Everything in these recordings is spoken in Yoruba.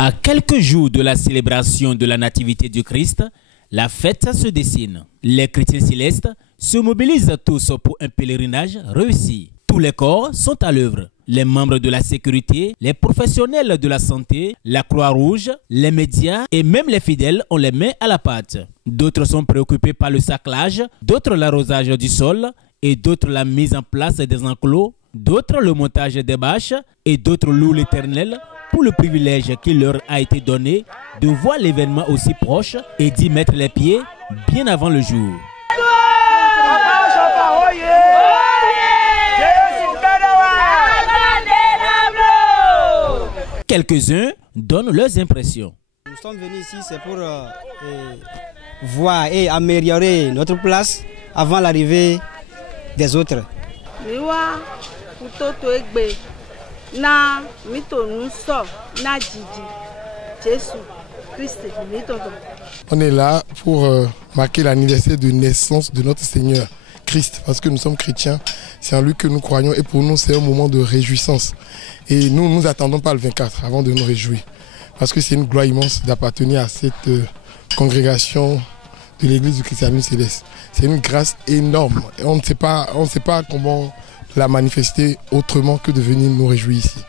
À quelques jours de la célébration de la nativité du Christ, la fête se dessine. Les chrétiens célestes se mobilisent tous pour un pèlerinage réussi. Tous les corps sont à l'œuvre. Les membres de la sécurité, les professionnels de la santé, la Croix-Rouge, les médias et même les fidèles ont les mains à la pâte. D'autres sont préoccupés par le saclage, d'autres l'arrosage du sol et d'autres la mise en place des enclos, d'autres le montage des bâches et d'autres louent l'Éternel pour le privilège qui leur a été donné de voir l'événement aussi proche et d'y mettre les pieds bien avant le jour. Quelques-uns donnent leurs impressions. Nous sommes venus ici, c'est pour voir et améliorer notre place avant l'arrivée des autres. On est là pour marquer l'anniversaire de naissance de notre Seigneur Christ, parce que nous sommes chrétiens, c'est en lui que nous croyons et pour nous c'est un moment de réjouissance. Et nous nous attendons pas le 24 avant de nous réjouir, parce que c'est une gloire immense d'appartenir à cette congrégation de l'église du christianisme céleste. C'est une grâce énorme et on ne sait pas comment la manifester autrement que de venir nous réjouir ici.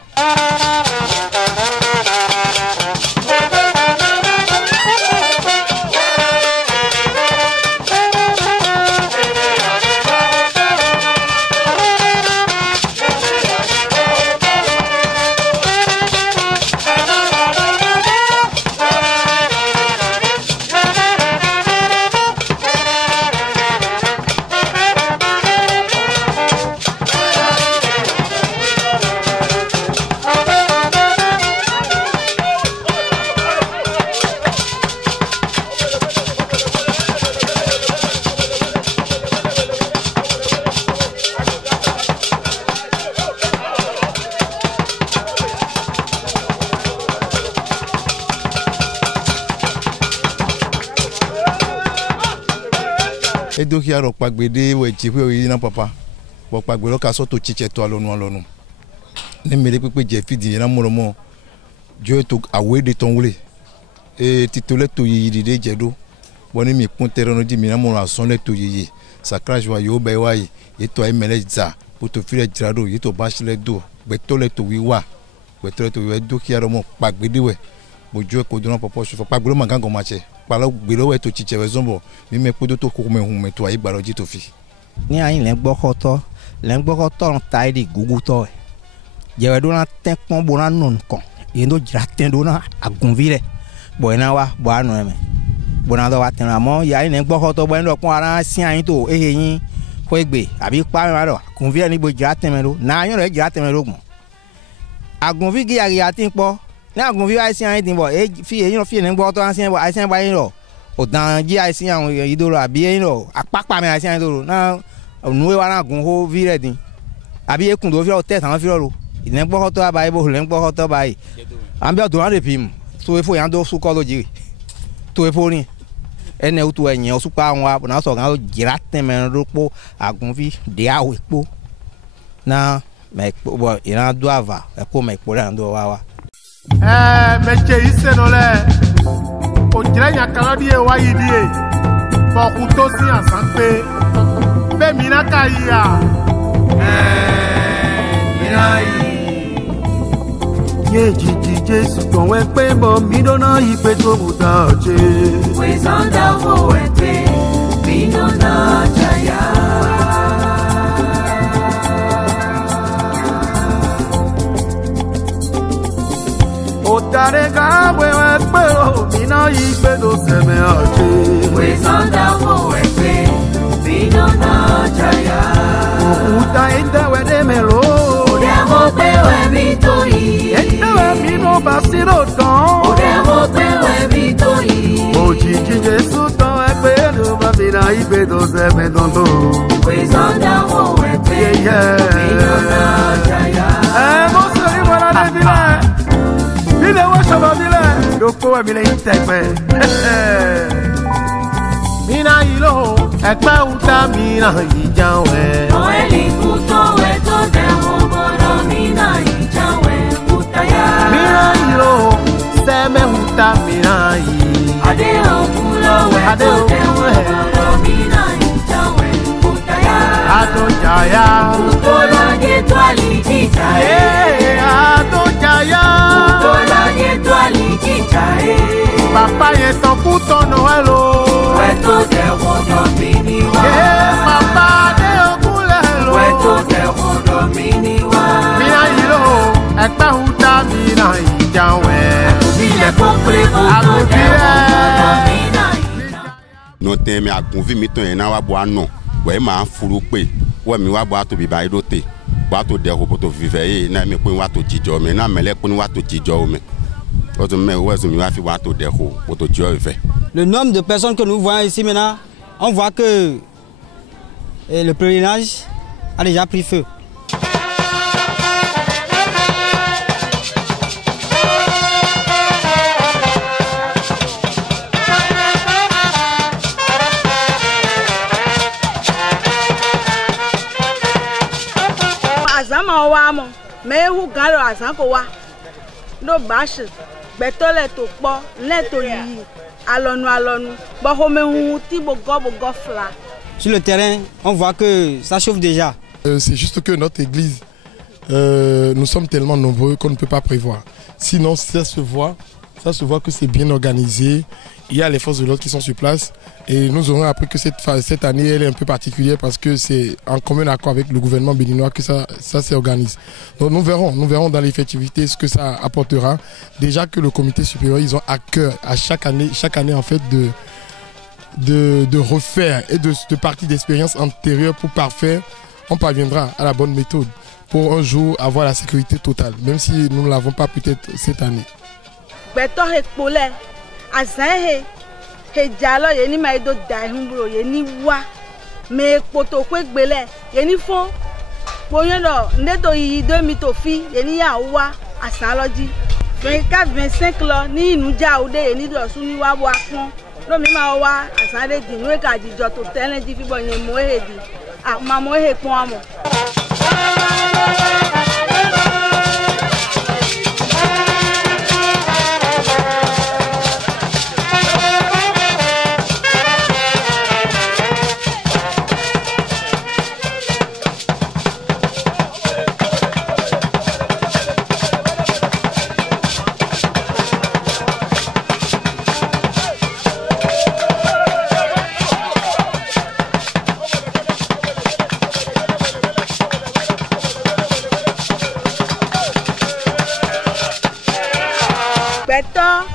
Et donc il y a le pagbédé ou éthiopie ou papa. Bon pagbédé qui a sorti chiche to alonu. Ne me les pépe Jeffy dit na moromo. Dieu to awe de ton wule. Et titule to yi de jedo. Boni mi pontere no di mi na moro asonle to yi. Sakra joa yo be wa yi. E to ai meleza. Pour te faire jirado, yi to bachelor do. Betole to wiwa. Betole to wi do ki ya mo pagbédé we. Bo Dieu ko do na papa so pagbédé mangango mache. Palo gbelo we to chiche we zombo mi me podo to ko me hun me to ayi gbaloji to fi ni ayin le gbokoto on tai di guguto je do na ten pon bo na non kon e ndo jira ten do na agunvire bo na wa bo anu me bo na do wa ten amo ya ayin le gbokoto bo ndo pon ara sin ayin to eyin ko egbe abi pa me ma do agunvire ni bo jira ten me do na ayin le jira ten me do gbon agunvi gi ya tin po ní àgùnfí àìsí àwọn ìdìbò fi èyí lọ fi èyí gbọ́ tó àìsí àwọn báyìí lọ ọ̀dàn jí àìsí àwọn ìdòrò àbí èyí lọ àpápá mi àìsí àwọn ìdòrò náà ònúwé wa náà gùn ó fi rẹ̀ dín àbí ekun tó fi ọ̀ tẹ̀ tàwọn fi rọ̀ lọ ìdìbò gbọ́ tó báyìí bó lẹ́ ń gbọ́ tó báyìí àbí ọ̀dọ̀ wọn lè fi mu tó efo yàn tó sùkọ́ ló jìrì tó efo ní ẹnẹ tó ẹ̀yìn ọ̀sùpá àwọn àbùnà sọ̀rọ̀ àwọn jìrà tẹ̀mẹ̀rin ló pọ̀ àgùnfí dè àwọ̀ èpo náà mẹ̀kpọ̀ ìran dó àvà ẹ̀kọ́ mẹ̀kpọ̀ rẹ̀ àndó wa wa. Meche ise no le ojire yan kan die wa yi die fo ku to si asan pe be mi na ka ya ye jiji Jesu ton we pe mo mi do na ipe to buta je we zonda wo we pe mi do na jaya. Otarega we pero mina ipe do se me aje we zonda wo we pe mina na jaya uta ende we de melo ode mo pe we mi to yi ende we mi no basiro don ode mo pe we mi to yi ojiji Jesu ton e pe do ba mina ipe do se me don do we zonda wo we pe mina na jaya mo se ri wala de bile ile wo shaba bile do ko we bile itepe mina ilo epe uta mina ijawe o eli kuto we to de wo bodo mina ijawe uta ya mina ilo se No tem a convimito na wa boa no. We ma furu pe. We mi wa boa to bi ba idote. Boa to de roboto vive e na me pon wa to jijo me na mele pon wa to jijo me. Oto me we zo mi wa fi wa to de ro to jijo vive. Le nombre de personnes que nous voyons ici maintenant, on voit que le pèlerinage a déjà pris feu. Azama wa mo me hu gan lo azan ko wa no bash gbeto le to po le to yi alonu bo ho me hu ti bo go fla. Sur le terrain, on voit que ça chauffe déjà. C'est juste que notre église, nous sommes tellement nombreux qu'on ne peut pas prévoir. Sinon, ça se voit que c'est bien organisé. Il y a les forces de l'ordre qui sont sur place. Et nous aurons appris que cette année, elle est un peu particulière parce que c'est en commun accord avec le gouvernement béninois que ça s'organise. Donc nous verrons dans l'effectivité ce que ça apportera. Déjà que le comité supérieur, ils ont à cœur à chaque année en fait de refaire et de partir d'expériences antérieures pour parfaire. On parviendra à la bonne méthode pour un jour avoir la sécurité totale, même si nous ne l'avons pas peut-être cette année. Jalo yeni maido dai humbro yeni wa me poto kwe gbele yeni fon boyan do ndeto yi 2000 to fi yeni ya wa asaloji 24 25 lo ni inuja ode yeni do su ni wa wa pon lo mi ma wa asare di nu e ka jijo to tele di fi bo yen mo he di ma mo he pon amo.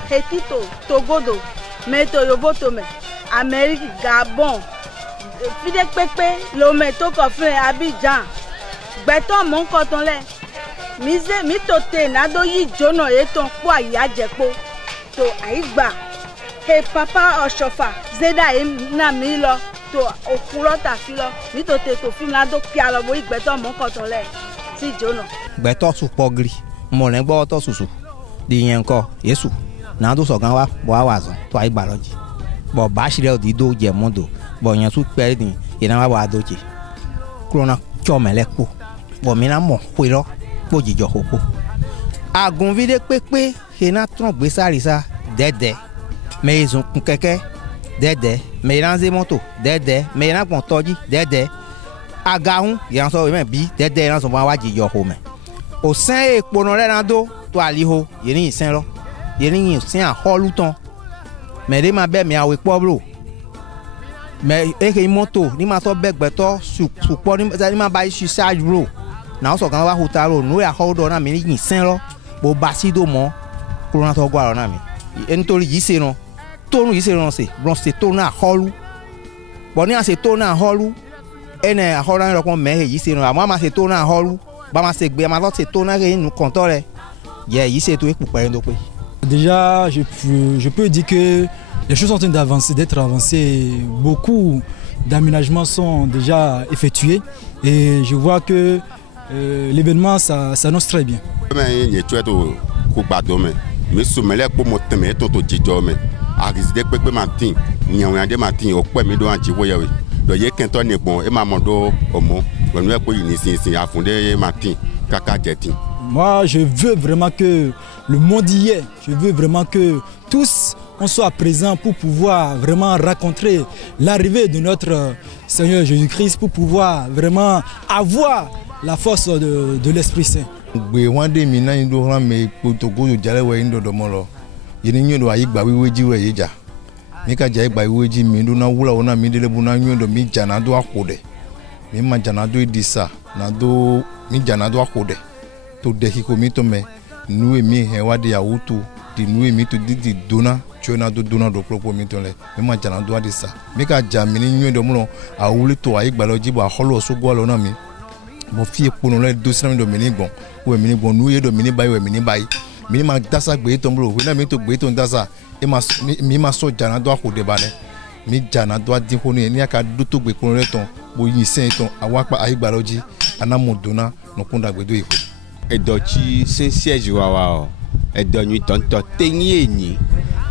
Hetito, Togodo, Meto Yobotome, Amérique, Gabon, Fidek Pepe, Lometo Kofle, Abidjan, Beton mon coton lait, Mise, Mitote, Nado yi Jono eton kwa ya jepo, to Aigba, He Papa Oshofa, Zeda na Milo, to Okulota Filo, Mitote to Finado Pialo, Beton mon coton lait, si Jono. Beton sous Pogri, mon lembo susu, di encore, Yesu. Nando so gan wa bo awazon to ai gbaloji bo ba shire odi do je mondo bo yan su pe din ina wa ba doje krona chomelepo bo mi na mo pe lo po jijo hopo agun vide pepe he na tron gbe sarisa dede me izun kun keke dede me ranze moto dede me na pon toji dede agahun yan so me bi dede ran so wa jijo ho me o sen epo no re nando to aliho yeni isen lo yeni sin a holuton me de ma be mi awe pobro me eke moto ni ma so begbeto supo ni ma ba isi charge bro na so kan wa hotaro no ya hold on na mi ni sin lo bo basido mo corona to gwa na mi entori yi se no tonu yi se no se bron se tonu a holu bo ni a se tonu a holu ene a horan ro kon me yi se no ma se tonu a holu ba ma se gbe ma lo se tonu re nu kontore ye yi se to epu pa endo pe. Déjà, je peux dire que les choses sont en train d'avancer, d'être avancées. Beaucoup d'aménagements sont déjà effectués et je vois que l'événement s'annonce très bien. Moi, je veux vraiment que le monde y est. Je veux vraiment que tous on soit présents pour pouvoir vraiment rencontrer l'arrivée de notre Seigneur Jésus-Christ, pour pouvoir vraiment avoir la force de l'Esprit Saint. To de hiko mi to me nous emi hewadi ya utu di nous emi to di dona chona do dona do propo mi ton le me ma jana do adi sa me ka jamini nyu do mo a wuli to ayi gbaloji bo a holo so go lo na mi mo fi epono le do sinami do mini gbon we mini gbon nu ye do mini bayi we mini bayi mini ma dasa gbe ton bro we na mi to gbe ton dasa e ma mi ma so jana do ko de bale mi jana do adi ko ni aka do to gbe kon le ton bo yin sen ton awa pa ayi gbaloji ana mo dona no kunda gbe do iko edochi se siège wa edonyu tonto tenye ni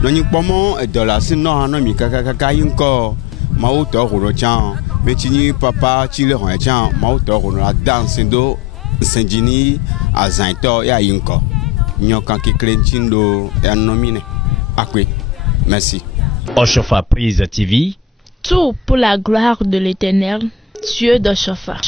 no ni pomo edola sino hano mi kaka yinko ma o to ro chan me chini papa chi le ron chan ma o to ro la danse do senjini azanto ya yinko nyokan ki krenchindo e nomine akwe merci. Oshofa Prise TV, tout pour la gloire de l'Éternel, Dieu de Shofa.